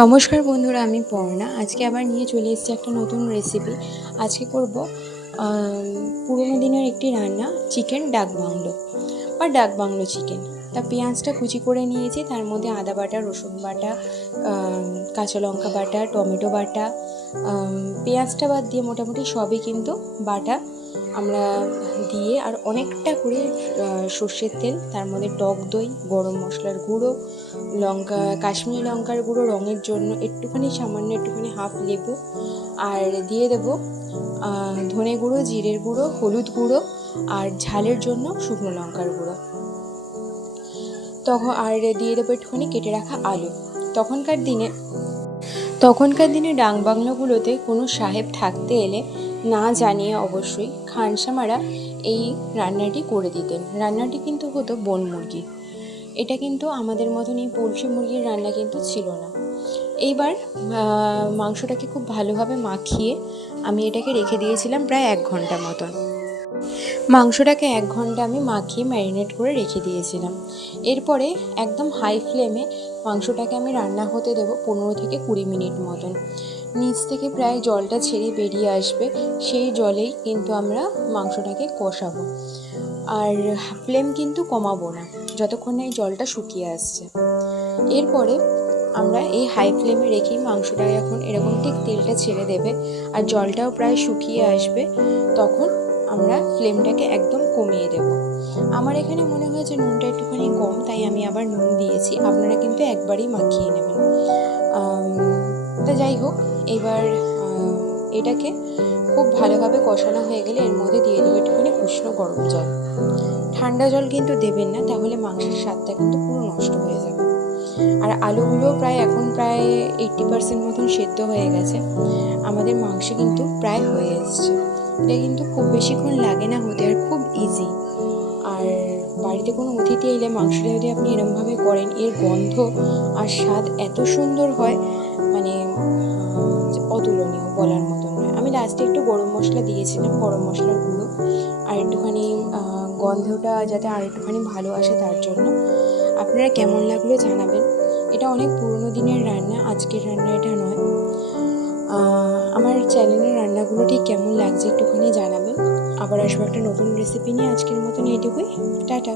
নমস্কার বন্ধুরা, আমি পর্ণা। আজকে আবার নিয়ে চলে এসেছি একটা নতুন রেসিপি। আজকে করব পুরোনো দিনের একটি রান্না, চিকেন ডাক বাংলো বা ডাক বাংলো চিকেন। তা পেঁয়াজটা কুচি করে নিয়েছি, তার মধ্যে আদা বাটা, রসুন বাটা, কাঁচা লঙ্কা বাটা, টমেটো বাটা, পেঁয়াজটা বাদ দিয়ে মোটামুটি সবই কিন্তু বাটা আমরা দিয়ে, আর অনেকটা করে সর্ষের তেল, তার মধ্যে টক দই, গরম মশলার গুঁড়ো, লঙ্কা, কাশ্মীরি লঙ্কার গুঁড়ো রঙের জন্য একটুখানি, সামান্য একটুখানি হাফ লেবু, আর দিয়ে দেবো ধনে গুঁড়ো, জিরের গুঁড়ো, হলুদ গুঁড়ো, আর ঝালের জন্য শুকনো লঙ্কার গুঁড়ো। আর দিয়ে দেবো একটুখানি কেটে রাখা আলু। তখনকার দিনে ডাক বাংলোগুলোতে কোনো সাহেব থাকতে এলে না জানিয়ে অবশ্যই খানসামারা এই রান্নাটি করে দিতেন। রান্নাটি কিন্তু হতো বন মুরগি। এটা কিন্তু আমাদের মতন এই পোলট্রি মুরগির রান্না কিন্তু ছিল না। এইবার মাংসটাকে খুব ভালোভাবে মাখিয়ে আমি এটাকে রেখে দিয়েছিলাম প্রায় 1 ঘন্টা মতন। মাংসটাকে 1 ঘন্টা আমি মাখিয়ে ম্যারিনেট করে রেখে দিয়েছিলাম। এরপরে একদম হাই ফ্লেমে মাংসটাকে আমি রান্না হতে দেবো 15 থেকে 20 মিনিট মতন। নিচ থেকে প্রায় জলটা ছেড়ে বেরিয়ে আসবে, সেই জলেই কিন্তু আমরা মাংসটাকে কষাবো। আর ফ্লেম কিন্তু কমাবো না যতক্ষণ না এই জলটা শুকিয়ে আসছে। এরপরে আমরা এই হাই ফ্লেমে রেখেই মাংসটা যখন এরকম ঠিক তেলটা ছেড়ে দেবে আর জলটাও প্রায় শুকিয়ে আসবে, তখন আমরা ফ্লেমটাকে একদম কমিয়ে দেব। আমার এখানে মনে হয়েছে নুনটা একটুখানি কম, তাই আমি আবার নুন দিয়েছি। আপনারা কিন্তু একবারই মাখিয়ে নেবেন। তা যাই হোক, এবার এটাকে খুব ভালোভাবে কষানো হয়ে গেলে এর মধ্যে দিয়ে দেবো একটুখানি উষ্ণ গরম জল। ঠান্ডা জল কিন্তু দেবেন না, তাহলে মাংসের স্বাদটা কিন্তু পুরো নষ্ট হয়ে যাবে। আর আলুগুলো এখন প্রায় 80% মতন সেদ্ধ হয়ে গেছে। আমাদের মাংস কিন্তু প্রায় হয়ে এসছে। এটা কিন্তু খুব বেশিক্ষণ লাগে না হতে, আর খুব ইজি। আর বাড়িতে কোনো অতিথি এলে মাংসটা যদি আপনি এরমভাবে করেন, এর গন্ধ আর স্বাদ এত সুন্দর হয়, মানে অতুলনীয়, বলার মতন নয়। আমি লাস্টে একটু গরম মশলা দিয়েছিলাম, গরম মশলার গুঁড়ো, আর একটুখানি গন্ধটা যাতে আর একটুখানি ভালো আসে তার জন্য। আপনারা কেমন লাগলো জানাবেন। এটা অনেক পুরনো দিনের রান্না, আজকের রান্না এটা নয়। আমার চ্যানেলের রান্নাগুলো ঠিক কেমন লাগছে একটুখানি জানাবেন। আবার আসবো একটা নতুন রেসিপি নিয়ে। আজকের মতন এইটুকুই, টাটা।